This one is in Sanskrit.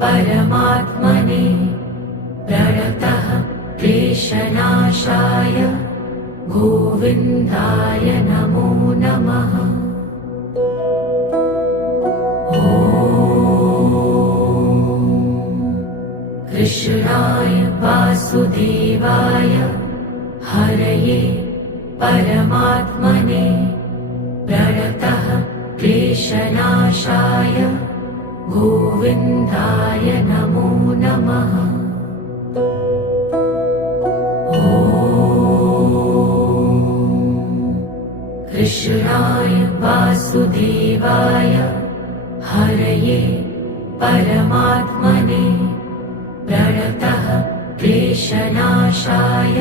परमात्मने प्रणतः क्लेशनाशाय गोविन्दाय नमो नमः। कृष्णाय वासुदेवाय हरये परमात्मने प्रणतः क्लेशनाशाय गोविन्दाय नमो नमः। कृष्णाय वासुदेवाय हरये परमात्मने प्रणतः क्लेशनाशाय